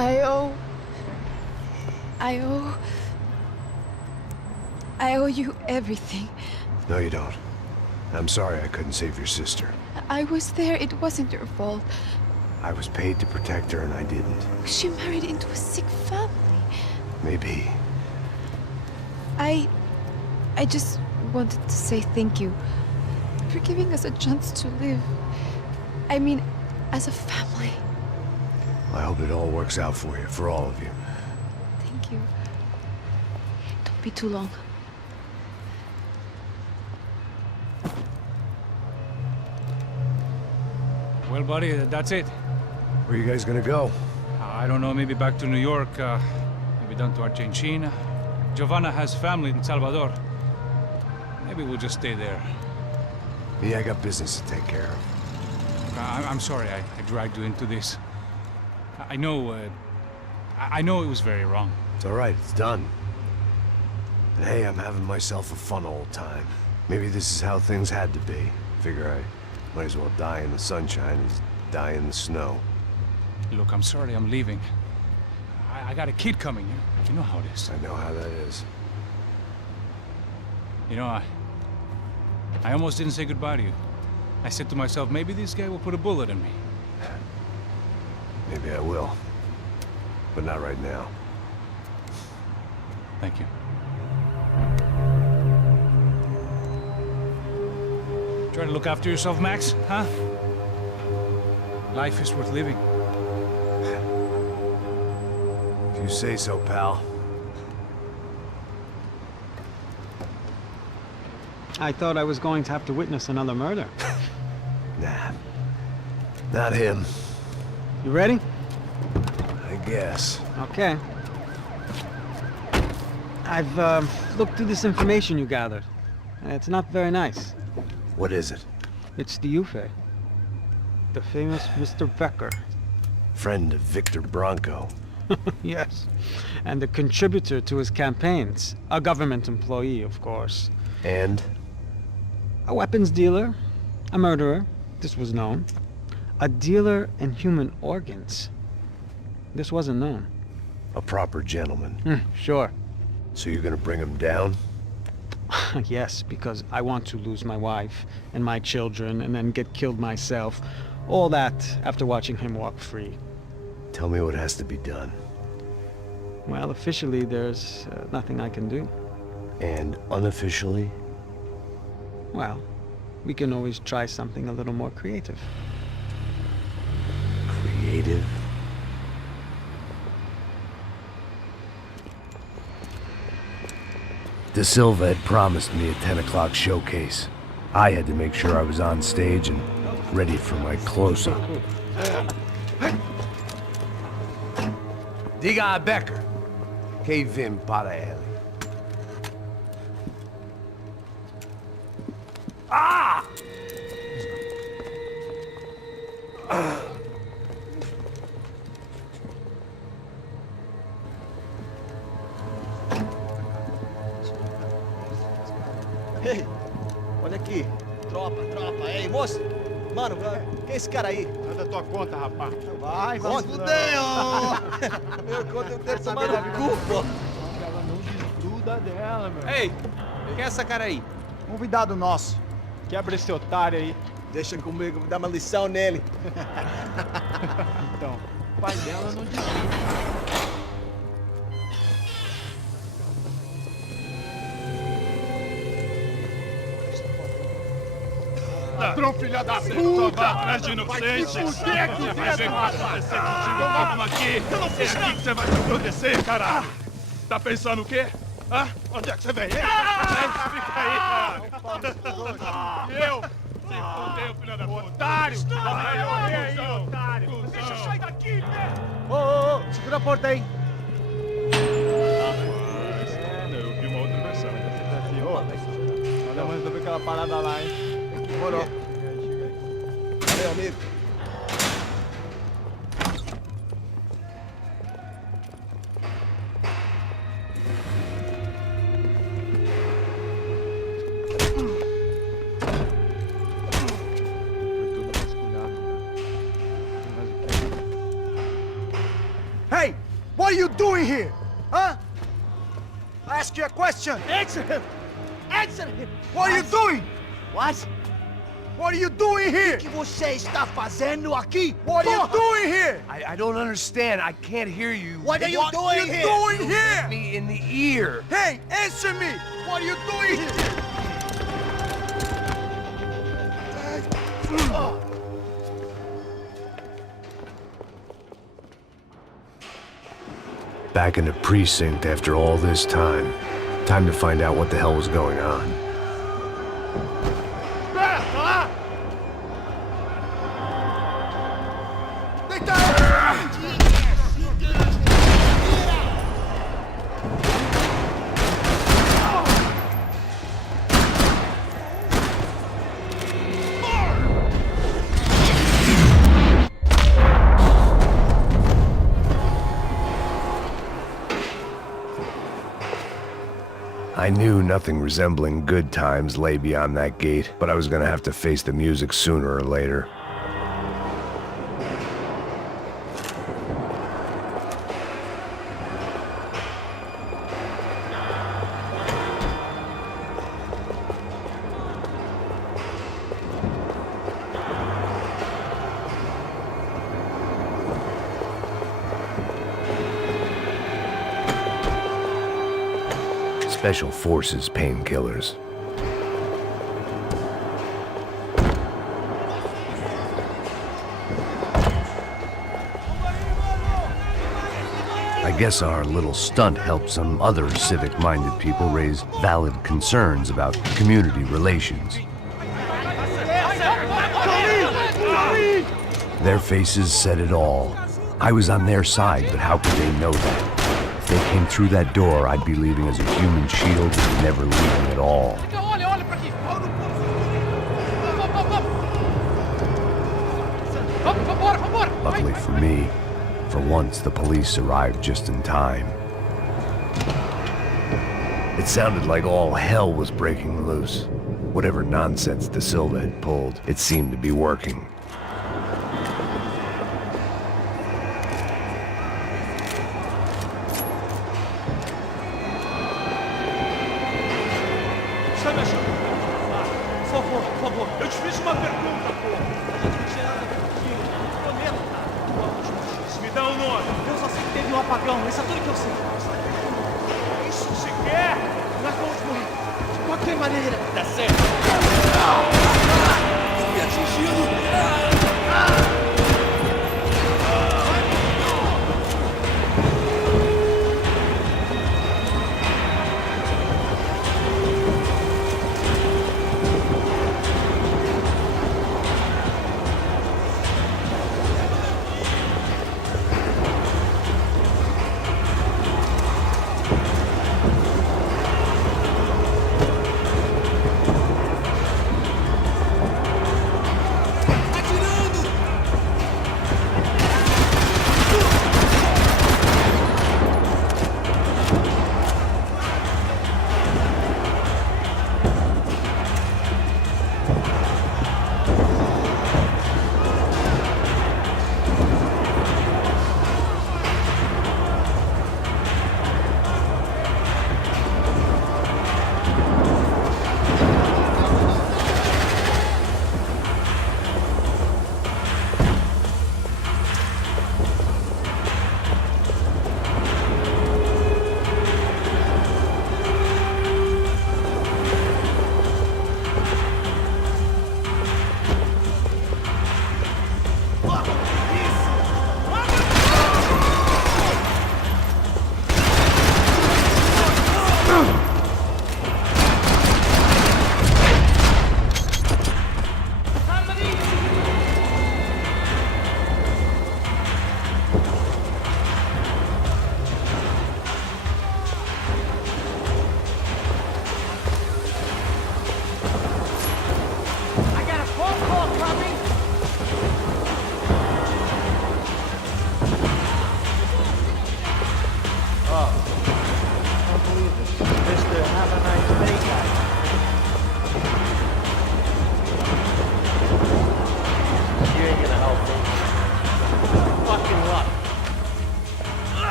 I owe you everything. No, you don't. I'm sorry I couldn't save your sister. I was there. It wasn't your fault. I was paid to protect her and I didn't. She married into a sick family. Maybe. I just wanted to say thank you for giving us a chance to live. I mean, as a family. I hope it all works out for you, for all of you. Thank you. Don't be too long. Well, buddy, that's it. Where are you guys gonna go? I don't know, maybe back to New York, maybe down to Argentina. Giovanna has family in Salvador. Maybe we'll just stay there. Me, I got business to take care of. I'm sorry I dragged you into this. I know it was very wrong. It's all right, it's done. And hey, I'm having myself a fun old time. Maybe this is how things had to be. Figure I might as well die in the sunshine as die in the snow. Look, I'm sorry I'm leaving. I got a kid coming. You know how it is. I know how that is. You know, I almost didn't say goodbye to you. I said to myself, maybe this guy will put a bullet in me. Maybe I will. But not right now. Thank you. Try to look after yourself, Max, huh? Life is worth living. If you say so, pal. I thought I was going to have to witness another murder. Nah. Not him. You ready? I guess. Okay. I've looked through this information you gathered. It's not very nice. What is it? It's the UFE. The famous Mr. Becker. Friend of Victor Branco. Yes. And a contributor to his campaigns. A government employee, of course. And? A weapons dealer. A murderer. This was known. A dealer in human organs. This wasn't known. A proper gentleman. Sure. So you're gonna bring him down? Yes, because I want to lose my wife and my children and then get killed myself. All that after watching him walk free. Tell me what has to be done. Well, officially, there's nothing I can do. And unofficially? Well, we can always try something a little more creative. Creative? De Silva had promised me a 10 o'clock showcase. I had to make sure I was on stage and ready for my close-up. Diga a Becker. Que vim para ele. Ah! Ei, olha aqui. Tropa. Ei, moço. Mano, quem é esse cara aí? Manda tua conta, rapaz. Vai fudeu! Meu conta eu tenho que tomar no cu, pô. Ela não desgruda dela, meu. Ei, quem é essa cara aí? Convidado nosso. Quebra esse otário aí. Deixa comigo, vou dar uma lição nele. Então, o pai dela não desgruda. Ladrão, filha da puta! Só vai atrás de inocentes! Vai ver o que vai acontecer contigo mesmo aqui! Eu não fiz nada! Que você vai te acontecer, caralho! Tá pensando o quê? Hã? Onde é que você vem? Fica aí, cara! Eu? Se fudeu, filha da puta! Otário! Aí, otário! Deixa eu sair daqui, né? Ô, segura a porta aí! Eu vi uma outra versão. Olha, mas eu vi aquela parada lá, hein? Demorou. Valeu, amigo. Hey! doing here? Huh? I ask you a question. Answer him! Answer him! What are you doing? What? What are you doing here? O que você está fazendo aqui? What are you doing here? I don't understand. I can't hear you. What are you doing here? Doing here? Me in the ear. Hey, answer me! What are you doing here? Back in the precinct after all this time. Time to find out what the hell was going on. I knew nothing resembling good times lay beyond that gate, but I was gonna have to face the music sooner or later. Special Forces painkillers. I guess our little stunt helped some other civic-minded people raise valid concerns about community relations. Their faces said it all. I was on their side, but how could they know that? If they came through that door, I'd be leaving as a human shield and never leaving at all. Luckily for me, for once the police arrived just in time. It sounded like all hell was breaking loose. Whatever nonsense the Silva had pulled, it seemed to be working. Por favor, eu te fiz uma pergunta, pô. A gente não tinha nada a ver contigo. Prometo, cara. Tu ama justiça. Me dá um nome. Eu só sei que teve um apagão. Isso é tudo que eu sei. Isso sequer? Nós vamos morrer. De qualquer maneira. Tá certo. Me atingindo.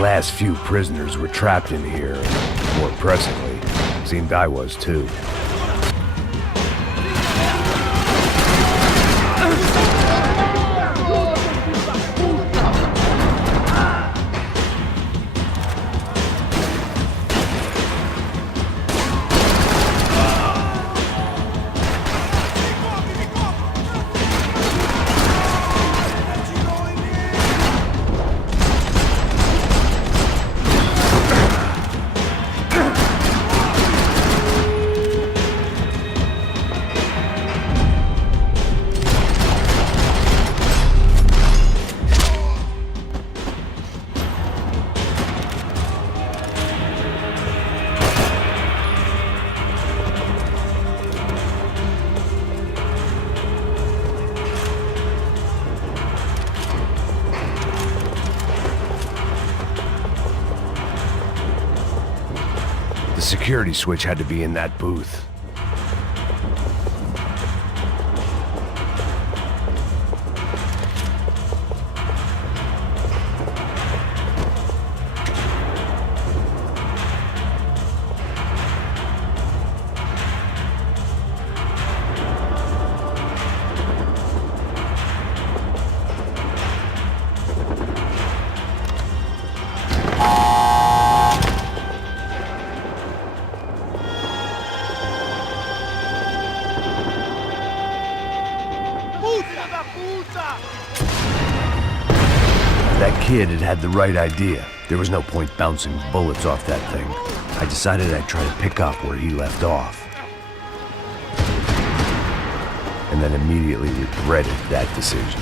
last few prisoners were trapped in here, and more pressingly, seemed I was too. The security switch had to be in that booth. That kid had the right idea. There was no point bouncing bullets off that thing. I decided I'd try to pick up where he left off. And then immediately regretted that decision.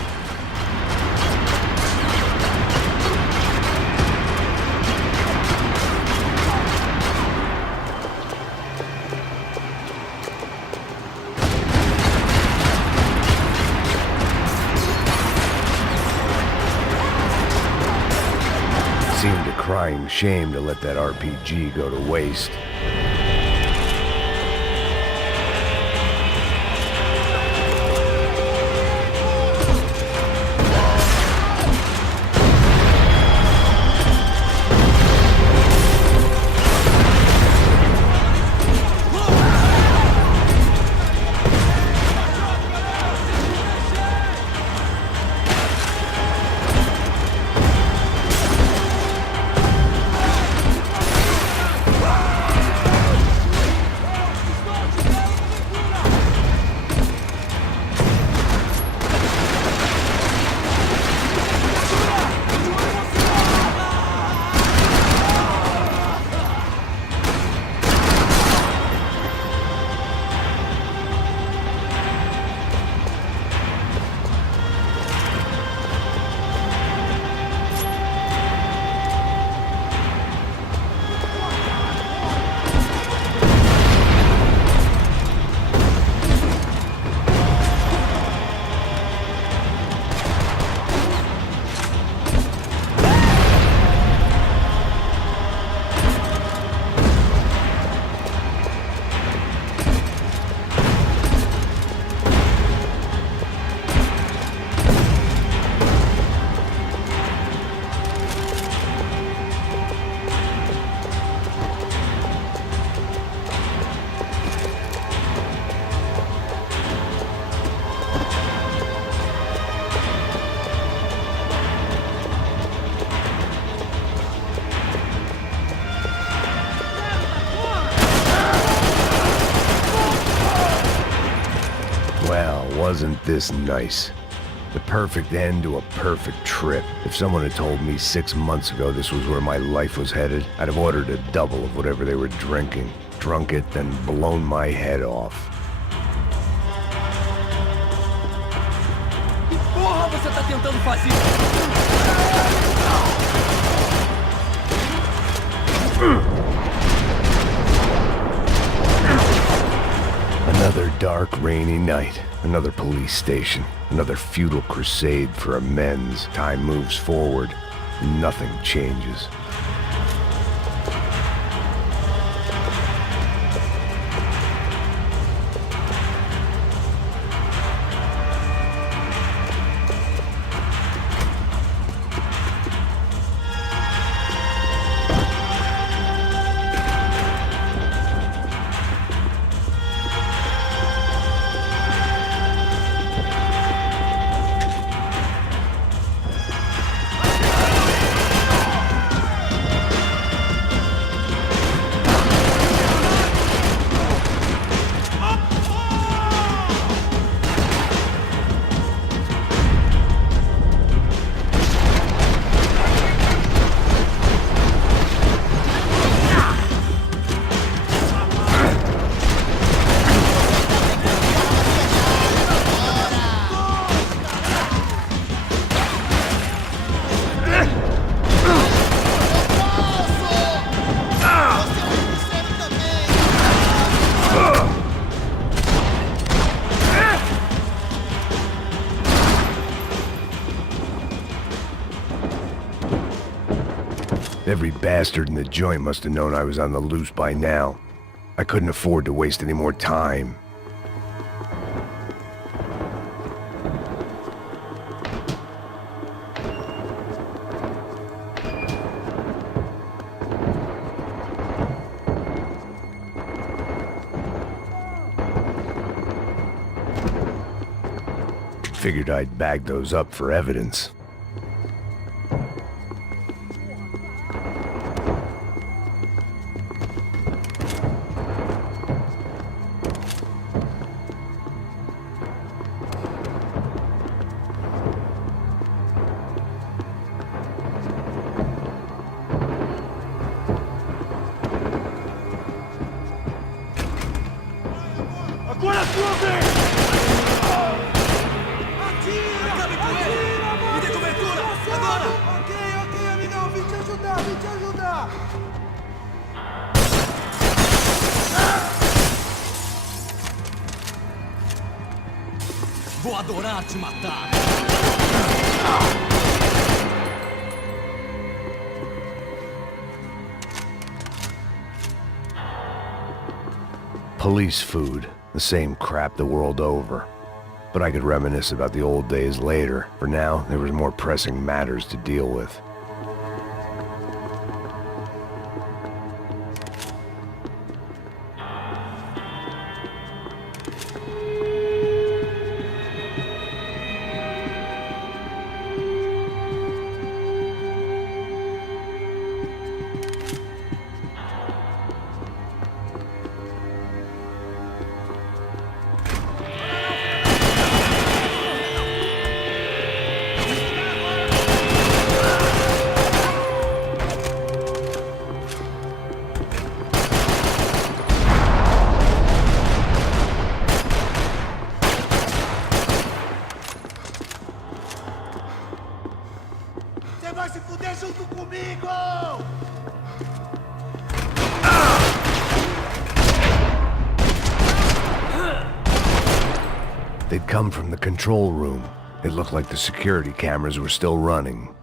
Seemed a crying shame to let that RPG go to waste. Wasn't this nice? The perfect end to a perfect trip. If someone had told me 6 months ago this was where my life was headed, I'd have ordered a double of whatever they were drinking, drunk it, then blown my head off. Que porra você tá tentando fazer? Another dark, rainy night. Another police station. Another futile crusade for amends. Time moves forward. Nothing changes. Every bastard in the joint must have known I was on the loose by now. I couldn't afford to waste any more time. Figured I'd bag those up for evidence. Agora sua vez! Acabe com ele! Me dê cobertura! Agora! Ok, amigão, vim te ajudar! Vou adorar te matar! Police food, the same crap the world over. But I could reminisce about the old days later. For now, there was more pressing matters to deal with. Você vai se fuder junto comigo! They'd come from the control room. It looked like the security cameras were still running.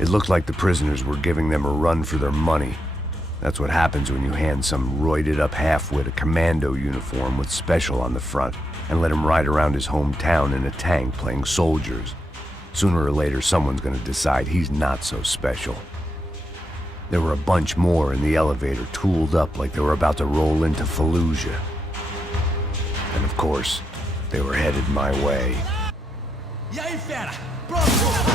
It looked like the prisoners were giving them a run for their money. That's what happens when you hand some roided-up halfwit a commando uniform with special on the front and let him ride around his hometown in a tank playing soldiers. Sooner or later, someone's gonna decide he's not so special. There were a bunch more in the elevator, tooled up like they were about to roll into Fallujah. And of course, they were headed my way. E aí, fera? Pronto!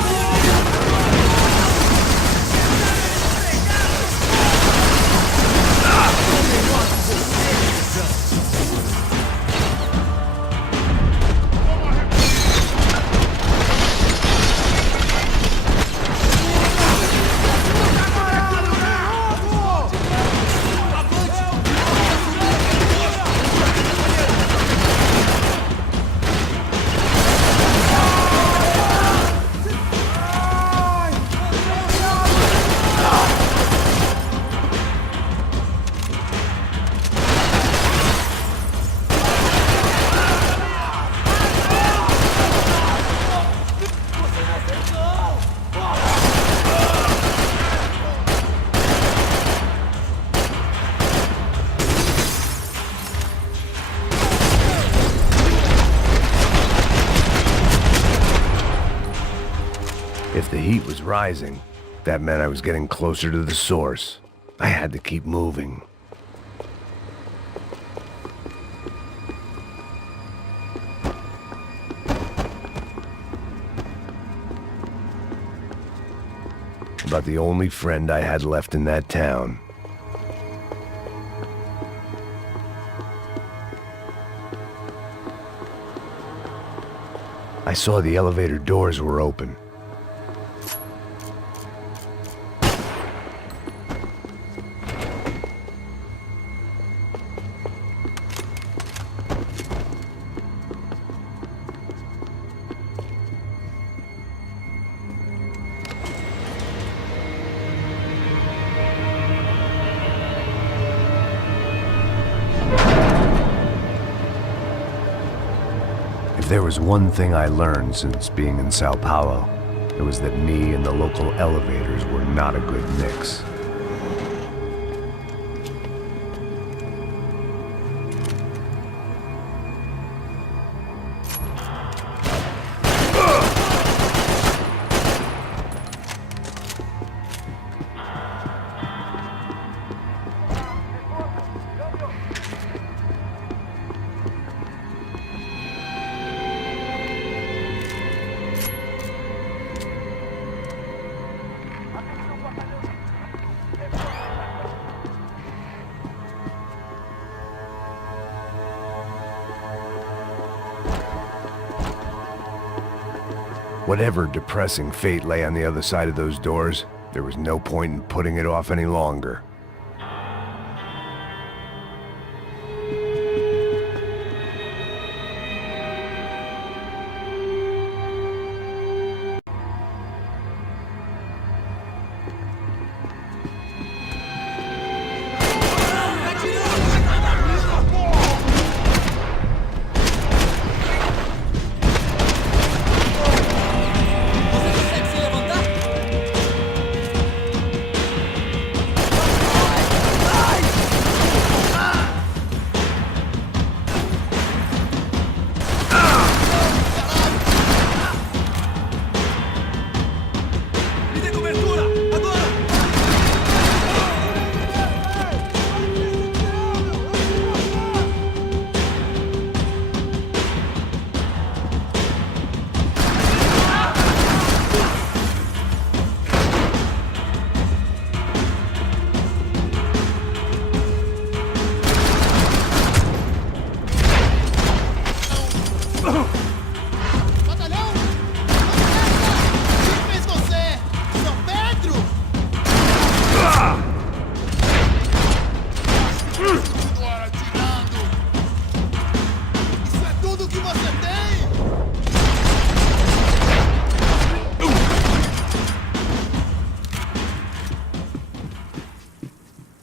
If the heat was rising, that meant I was getting closer to the source. I had to keep moving. About the only friend I had left in that town. I saw the elevator doors were open. If there was one thing I learned since being in Sao Paulo, it was that me and the local elevators were not a good mix. Whatever depressing fate lay on the other side of those doors, there was no point in putting it off any longer.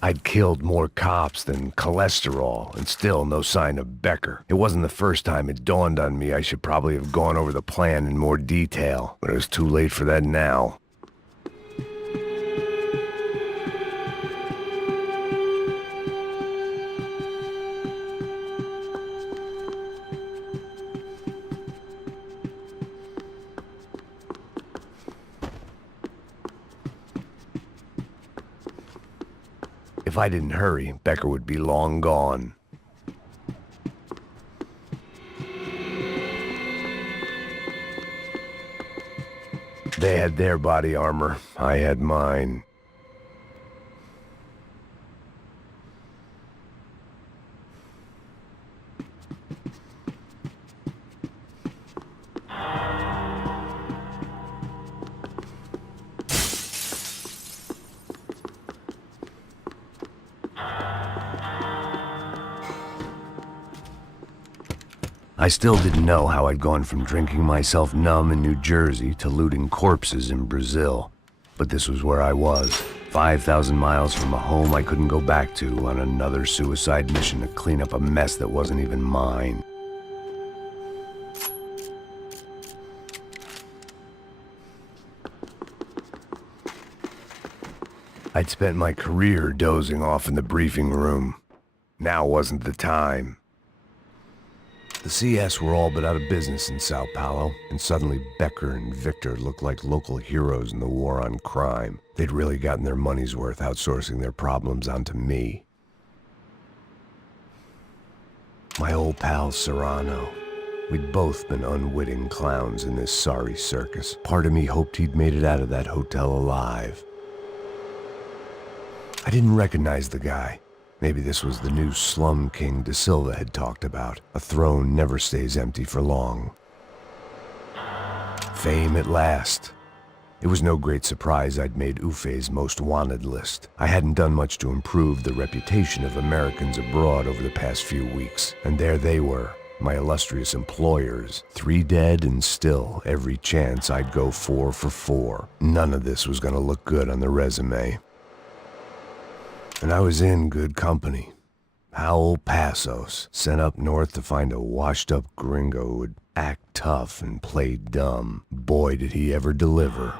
I'd killed more cops than cholesterol, and still no sign of Becker. It wasn't the first time it dawned on me I should probably have gone over the plan in more detail, but it was too late for that now. If I didn't hurry, Becker would be long gone. They had their body armor. I had mine. I still didn't know how I'd gone from drinking myself numb in New Jersey to looting corpses in Brazil. But this was where I was, 5,000 miles from a home I couldn't go back to, on another suicide mission to clean up a mess that wasn't even mine. I'd spent my career dozing off in the briefing room. Now wasn't the time. The CS were all but out of business in Sao Paulo, and suddenly Becker and Victor looked like local heroes in the war on crime. They'd really gotten their money's worth outsourcing their problems onto me. My old pal Serrano. We'd both been unwitting clowns in this sorry circus. Part of me hoped he'd made it out of that hotel alive. I didn't recognize the guy. Maybe this was the new slum king Silva had talked about. A throne never stays empty for long. Fame at last. It was no great surprise I'd made Ufe's most wanted list. I hadn't done much to improve the reputation of Americans abroad over the past few weeks, and there they were, my illustrious employers. 3 dead, and still, every chance I'd go 4 for 4. None of this was gonna look good on the resume. And I was in good company. Raul Passos, sent up north to find a washed-up gringo who'd act tough and play dumb. Boy, did he ever deliver.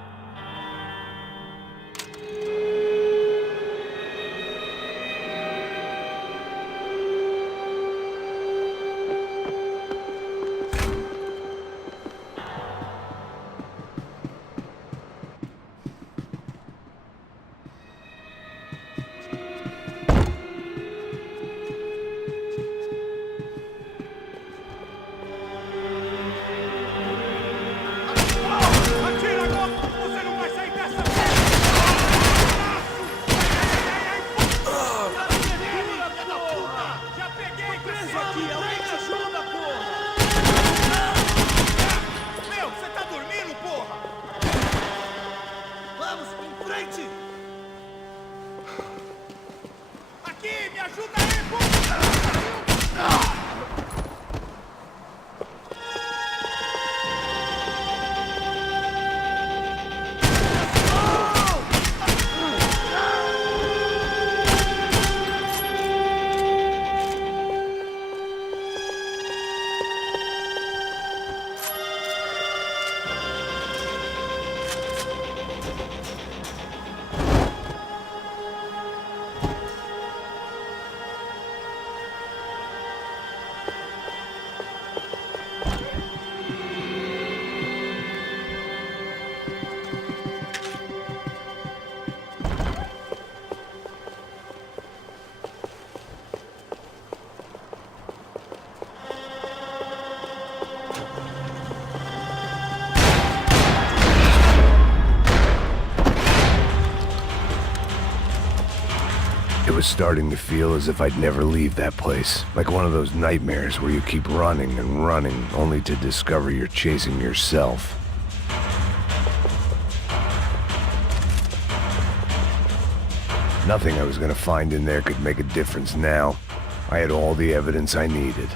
It was starting to feel as if I'd never leave that place. Like one of those nightmares where you keep running and running, only to discover you're chasing yourself. Nothing I was gonna find in there could make a difference now. I had all the evidence I needed.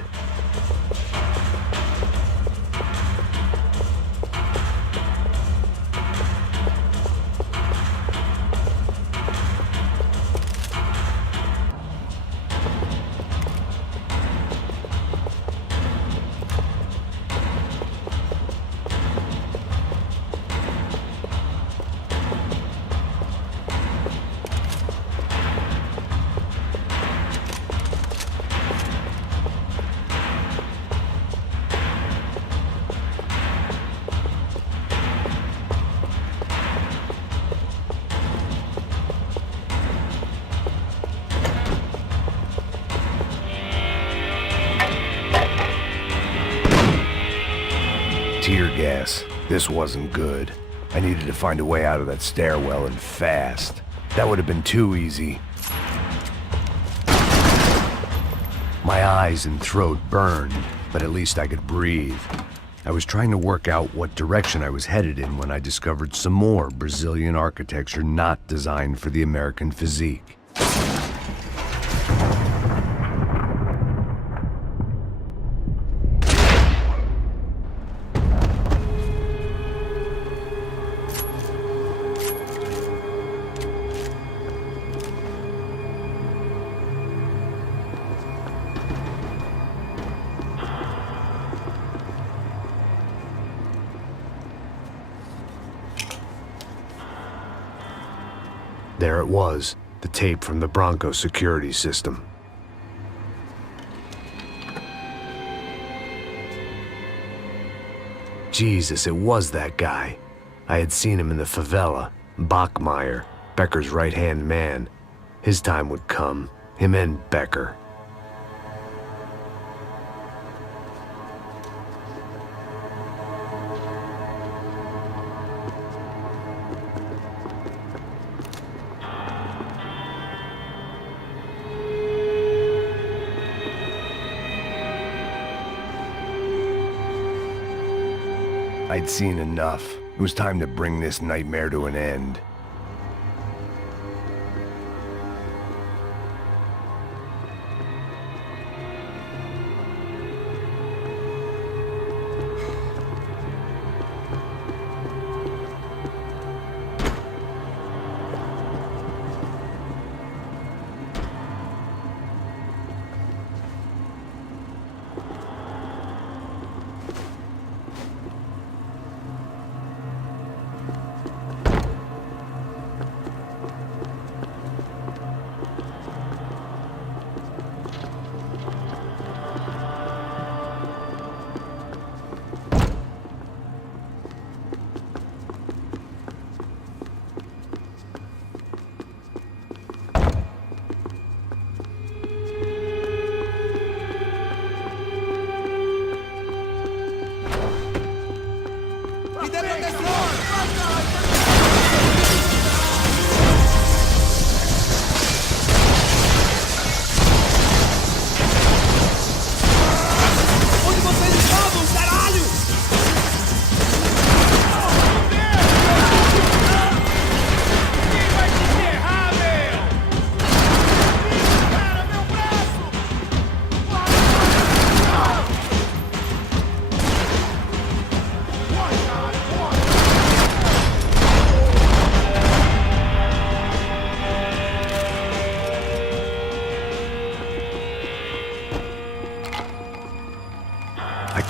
Tear gas. This wasn't good. I needed to find a way out of that stairwell and fast. That would have been too easy. My eyes and throat burned, but at least I could breathe. I was trying to work out what direction I was headed in when I discovered some more Brazilian architecture not designed for the American physique. There it was, the tape from the Branco security system. Jesus, it was that guy. I had seen him in the favela. Bachmeyer, Becker's right-hand man. His time would come. Him and Becker. I'd seen enough. It was time to bring this nightmare to an end.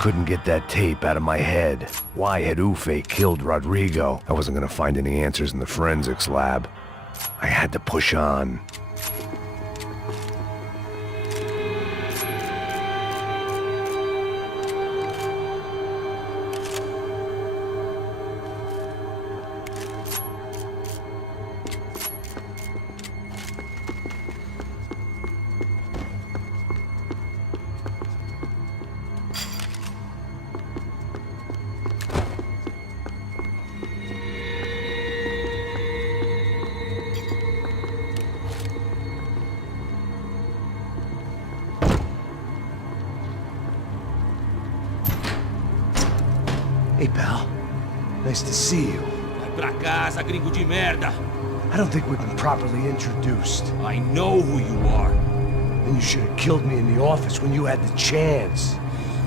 couldn't get that tape out of my head. Why had Ufe killed Rodrigo? I wasn't gonna find any answers in the forensics lab. I had to push on. Hey, pal. Nice to see you. Vai pra casa, gringo de merda. I don't think we've been properly introduced. I know who you are. And you should have killed me in the office when you had the chance.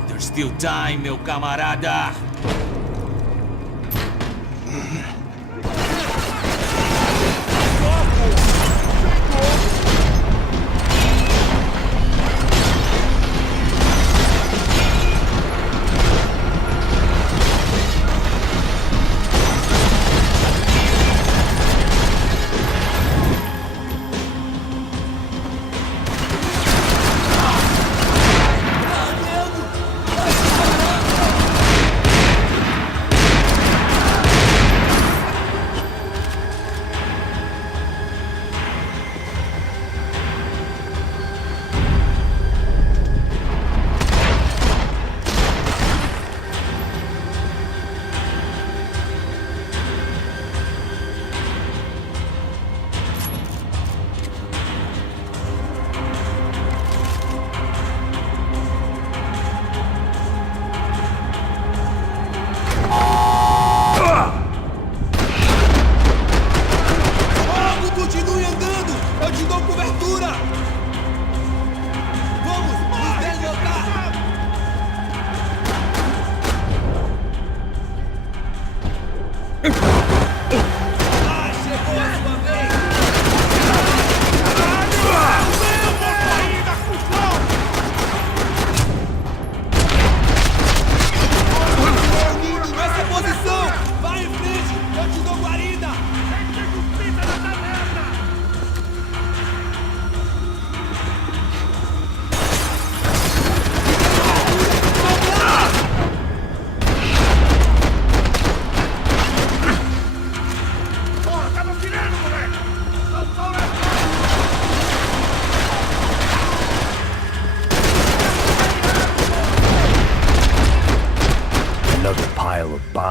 There's still time, meu camarada.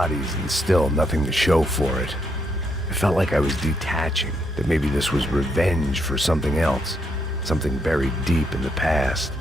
And still nothing to show for it. It felt like I was detaching, that maybe this was revenge for something else, something buried deep in the past.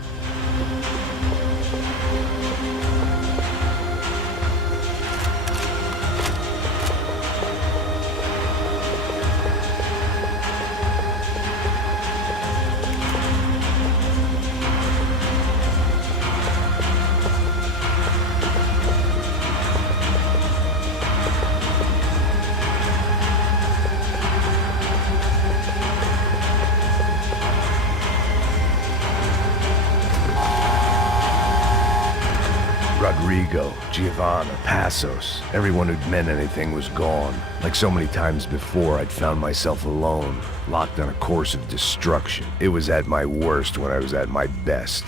Rodrigo, Giovanna, Passos, everyone who'd meant anything was gone. Like so many times before, I'd found myself alone, locked on a course of destruction. It was at my worst when I was at my best.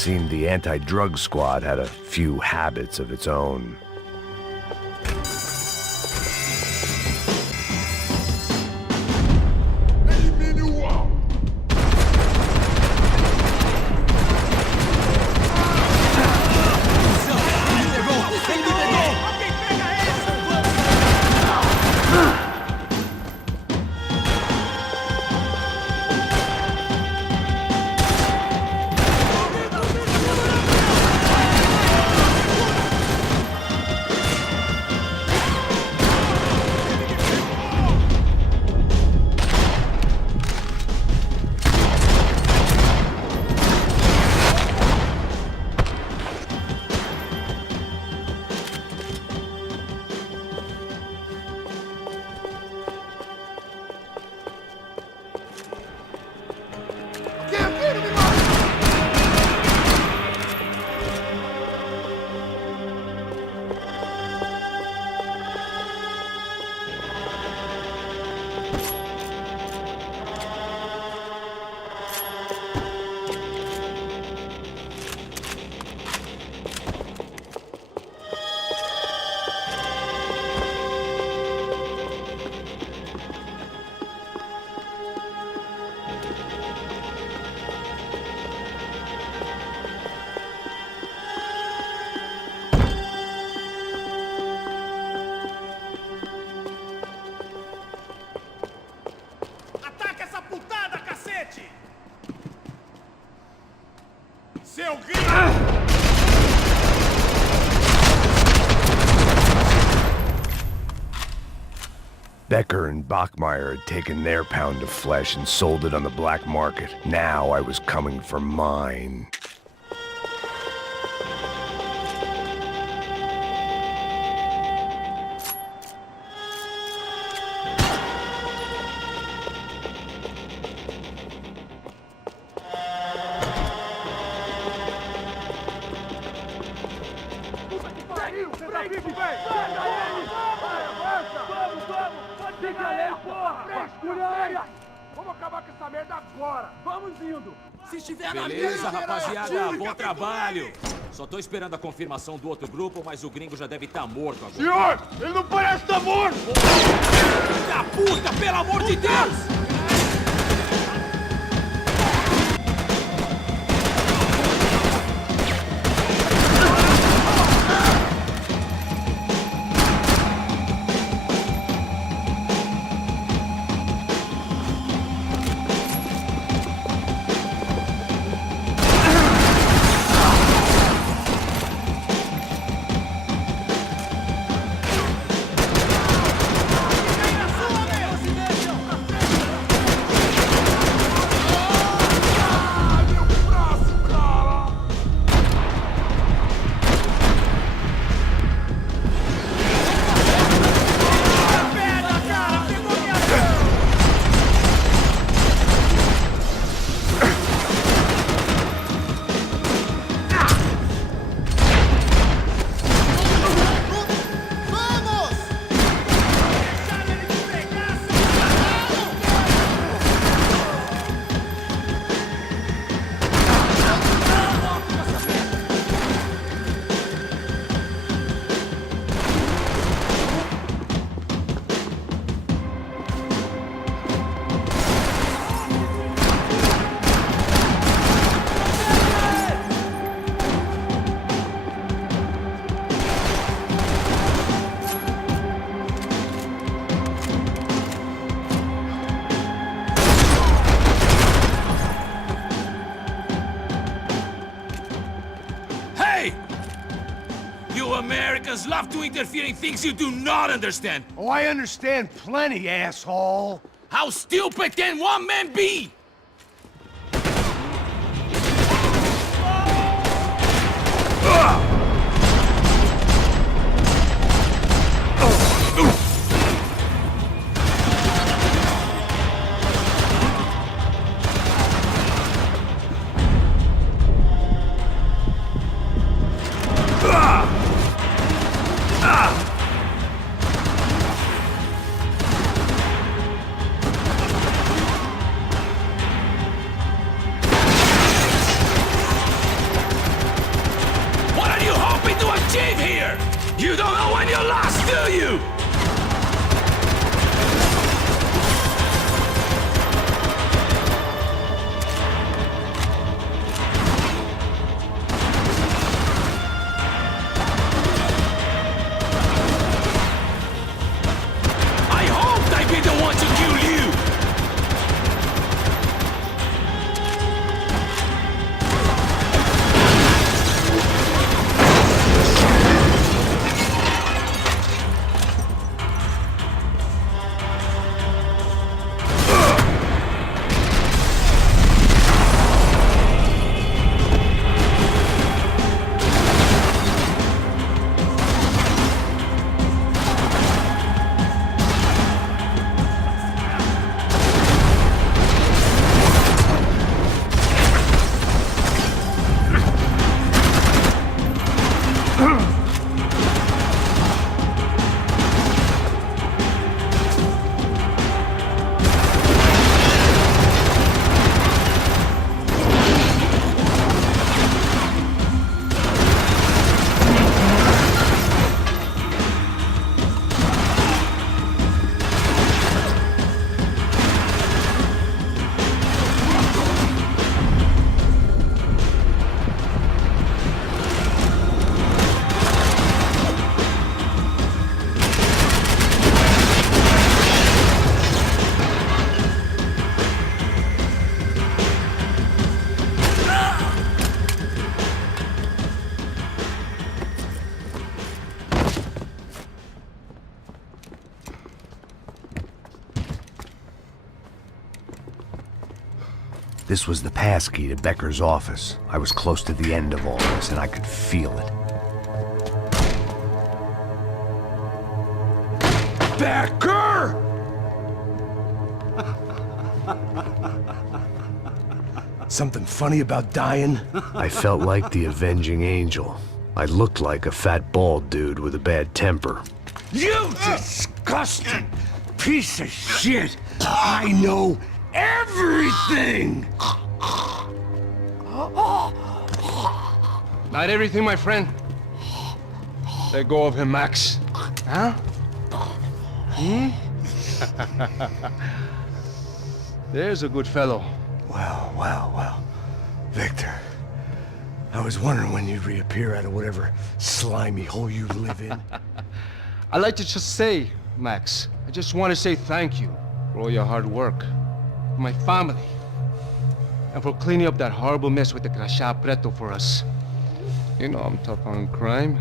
Seemed the anti-drug squad had a few habits of its own. Becker and Bachmeyer had taken their pound of flesh and sold it on the black market. Now I was coming for mine. Beleza, rapaziada, bom trabalho. Só tô esperando a confirmação do outro grupo, mas o gringo já deve estar morto agora. Senhor, ele não parece estar morto! Filho da puta, pelo amor de Deus! Americans love to interfere in things you do not understand. Oh, I understand plenty, asshole. How stupid can one man be? This was the passkey to Becker's office. I was close to the end of all this, and I could feel it. Becker! Something funny about dying? I felt like the avenging angel. I looked like a fat bald dude with a bad temper. You disgusting piece of shit! I know everything! Not everything, my friend. Let go of him, Max. Huh? There's a good fellow. Well. Victor, I was wondering when you'd reappear out of whatever slimy hole you live in. I'd like to just say, Max, I just want to say thank you for all your hard work, for my family, and for cleaning up that horrible mess with the crachá preto for us. You know I'm tough on crime.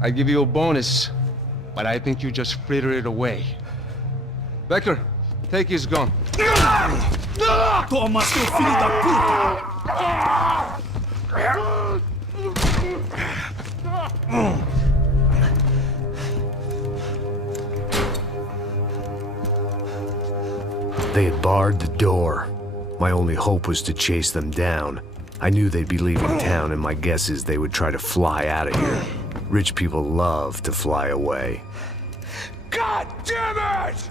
I give you a bonus, but I think you just fritter it away. Becker, take his gun. Toma, seu filho da puta! They had barred the door. My only hope was to chase them down. I knew they'd be leaving town, and my guess is they would try to fly out of here. Rich people love to fly away. God damn it!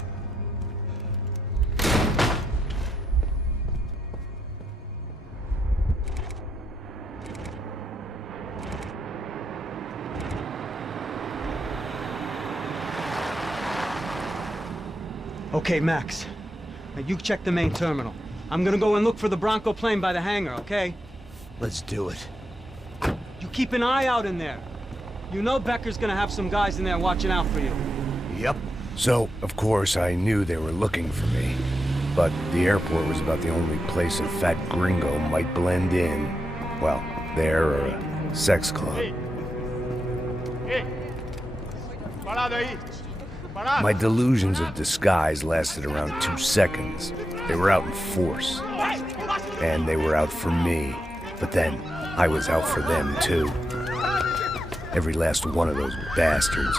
Okay, Max. Now you check the main terminal. I'm gonna go and look for the Branco plane by the hangar, okay? Let's do it. You keep an eye out in there. You know Becker's gonna have some guys in there watching out for you. Yep. So, of course, I knew they were looking for me. But the airport was about the only place a fat gringo might blend in. Well, there or a sex club. My delusions of disguise lasted around 2 seconds. They were out in force. And they were out for me. But then, I was out for them too. Every last one of those bastards.